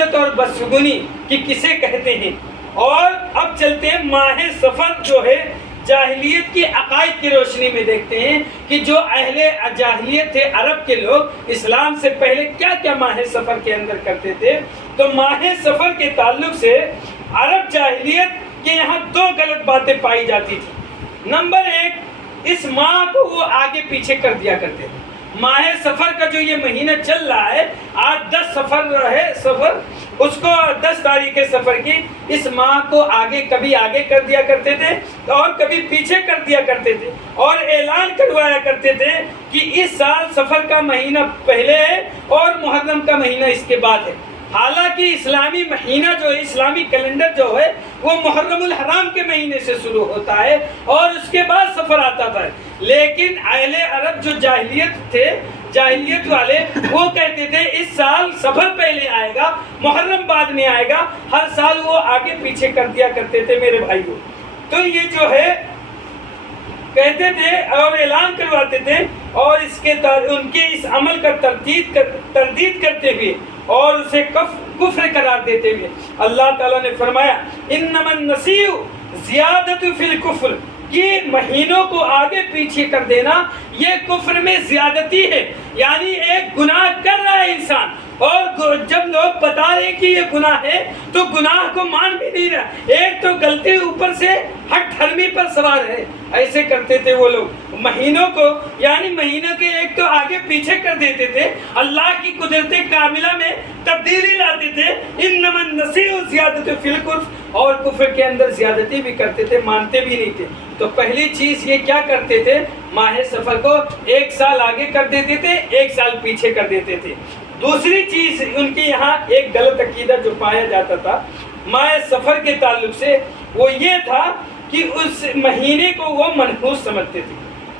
نحوست اور بدشگونی کی کسے کہتے ہیں۔ اور اب چلتے ہیں ماہ سفر جو ہے جاہلیت کی عقائد کی روشنی میں دیکھتے ہیں کہ جو اہل جاہلیت تھے عرب کے لوگ اسلام سے پہلے کیا کیا ماہ سفر کے اندر کرتے تھے۔ تو ماہ سفر کے تعلق سے عرب جاہلیت کے یہاں دو غلط باتیں پائی جاتی تھی۔ نمبر ایک، اس ماہ کو وہ آگے پیچھے کر دیا کرتے تھے۔ ماہ سفر کا جو یہ مہینہ چل رہا ہے، آج 10 سفر ہے، سفر اس کو 10 تاریخ سفر کی، اس ماہ کو کبھی آگے کر دیا کرتے تھے اور کبھی پیچھے کر دیا کرتے تھے، اور اعلان کروایا کرتے تھے کہ اس سال سفر کا مہینہ پہلے ہے اور محرم کا مہینہ اس کے بعد ہے۔ حالانکہ اسلامی مہینہ جو ہے، اسلامی کیلنڈر جو ہے، وہ محرم الحرام کے مہینے سے شروع ہوتا ہے اور اس کے بعد سفر آتا تھا۔ لیکن اہل عرب جو جاہلیت تھے، جاہلیت والے، وہ کہتے تھے اس سال سفر پہلے آئے گا، محرم بعد میں آئے گا، ہر سال وہ آگے پیچھے کر دیا کرتے تھے میرے بھائیوں۔ تو یہ جو ہے کہتے تھے اور اعلان کرواتے تھے، اور ان کے اس عمل کا تردید کرتے ہوئے اور اسے کفر قرار دیتے ہوئے اللہ تعالیٰ نے فرمایا انما النسیء زیادۃ فی الکفر، کہ مہینوں کو آگے پیچھے کر دینا یہ کفر میں زیادتی ہے۔ یعنی ایک گناہ کر رہا ہے انسان، اور جب لوگ بتا رہے کہ یہ گناہ ہے تو گناہ کو مان بھی نہیں رہا، ایک تو غلطی اوپر سے ہٹ دھرمی پر سوار ہے۔ ایسے کرتے تھے وہ لوگ مہینوں کو، یعنی مہینوں کے ایک تو آگے پیچھے کر دیتے تھے، اللہ کی قدرت کاملہ میں تبدیلی لاتے تھے، انما النسیء زیادۃ فی الکفر، اور کفر کے اندر زیادتی بھی کرتے تھے، مانتے بھی نہیں تھے۔ تو پہلی چیز یہ کیا کرتے تھے، ماہ سفر کو ایک سال آگے کر دیتے تھے، ایک سال پیچھے کر دیتے تھے۔ دوسری چیز ان کے یہاں ایک غلط عقیدہ جو پایا جاتا تھا ماہ سفر کے تعلق سے، وہ یہ تھا کہ اس مہینے کو وہ منحوس سمجھتے تھے،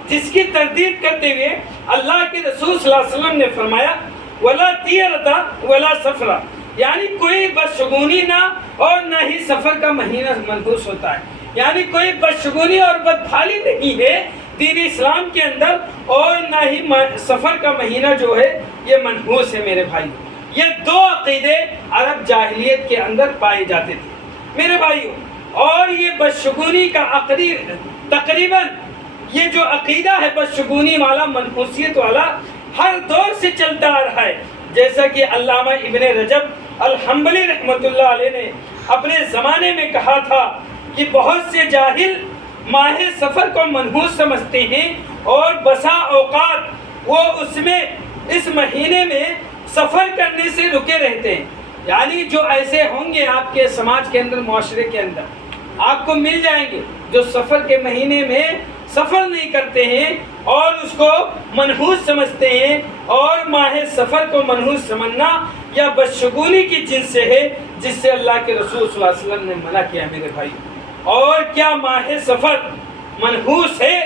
جس کی تردید کرتے ہوئے اللہ کے رسول صلی اللہ علیہ وسلم نے فرمایا وَلَا طِيَرَةَ وَلَا سَفْرَ، یعنی کوئی بدشگونی نہ اور نہ ہی سفر کا مہینہ منحوس ہوتا ہے، یعنی کوئی بدشگونی اور بدحالی نہیں ہے دین اسلام کے اندر، اور نہ ہی سفر کا مہینہ جو ہے یہ منحوس ہے میرے بھائی۔ یہ دو عقیدے عرب جاہلیت کے اندر پائے جاتے تھے میرے بھائیوں، اور یہ بدشگونی کا تقریباً یہ جو عقیدہ ہے بدشگونی والا، منحوسیت والا، ہر دور سے چلتا آ رہا ہے۔ جیسا کہ علامہ ابن رجب الحنبلی رحمۃ اللہ علیہ نے اپنے زمانے میں کہا تھا کہ بہت سے جاہل ماہ سفر کو منحوس سمجھتے ہیں، اور بسا اوقات وہ اس مہینے میں سفر کرنے سے رکے رہتے ہیں۔ یعنی جو ایسے ہوں گے آپ کے سماج کے اندر، معاشرے کے اندر آپ کو مل جائیں گے جو سفر کے مہینے میں سفر نہیں کرتے ہیں اور اس کو منحوس سمجھتے ہیں، اور ماہ سفر کو منحوس سمجھنا یا بدشگونی کی جنس سے ہے، جس سے اللہ کے رسول صلی اللہ علیہ وسلم نے منع کیا میرے بھائی۔ اور کیا ماہ سفر منحوس ہے،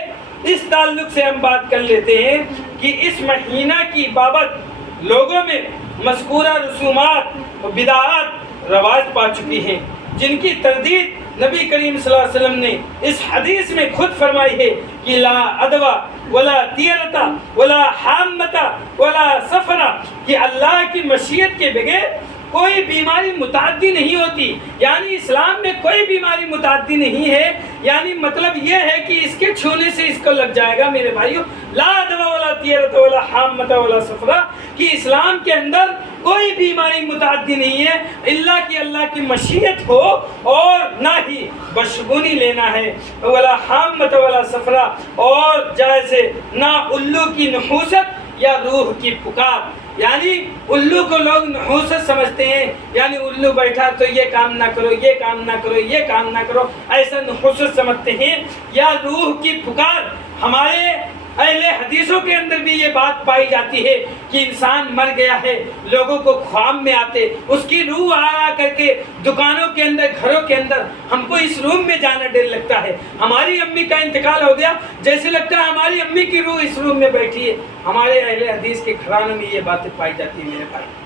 اس تعلق سے ہم بات کر لیتے ہیں کہ اس مہینہ کی بابت لوگوں میں مذکورہ رسومات و بدعات رواج پا چکی ہیں، جن کی تردید نبی کریم صلی اللہ علیہ وسلم نے اس حدیث میں خود فرمائی ہے کہ لا عدوہ ولا طیرۃ ولا حامۃ ولا سفر، کہ اللہ کی مشیت کے بغیر کوئی بیماری متعدی نہیں ہوتی۔ یعنی اسلام میں کوئی بیماری متعدی نہیں ہے، یعنی مطلب یہ ہے کہ اس کے چھونے سے اس کو لگ جائے گا میرے بھائیوں۔ لا عدوہ ولا طیرۃ ولا حامۃ ولا سفر، کہ اسلام کے اندر کوئی بیماری متعدی نہیں ہے اللہ کی مشیت ہو، اور نہ ہی بدشگونی لینا ہے، ولا حامۃ ولا سفر، اور جیسے نہ الو کی نحوست یا روح کی پکار۔ یعنی الو کو لوگ نحوست سمجھتے ہیں، یعنی الو بیٹھا تو یہ کام نہ کرو، یہ کام نہ کرو، یہ کام نہ کرو، ایسا نحوست سمجھتے ہیں، یا روح کی پکار۔ ہمارے اہل حدیثوں کے اندر بھی یہ بات پائی جاتی ہے کہ انسان مر گیا ہے، لوگوں کو خواب میں آتے، اس کی روح آ کر کے دکانوں کے اندر، گھروں کے اندر، ہم کو اس روم میں جانا ڈر لگتا ہے۔ ہماری امی کا انتقال ہو گیا، جیسے لگتا ہے ہماری امی کی روح اس روم میں بیٹھی ہے۔ ہمارے اہل حدیث کے گھرانوں میں یہ باتیں پائی جاتی ہیں میرے بھائی۔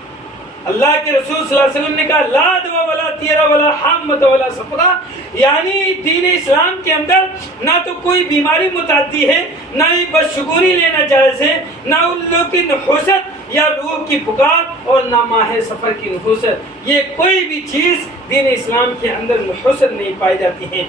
اللہ کے رسول صلی اللہ علیہ وسلم نے کہا لا عدوہ ولا طیرہ ولا حامۃ ولا سفر، یعنی دین اسلام کے اندر نہ تو کوئی بیماری متعدی ہے، نہ ہی بدشگونی لینا جائز ہے، نہ الو کی نحوست یا روح کی پکار اور نہ ماہ سفر کی نحوست، یہ کوئی بھی چیز دین اسلام کے اندر محسن نہیں پائی جاتی ہیں۔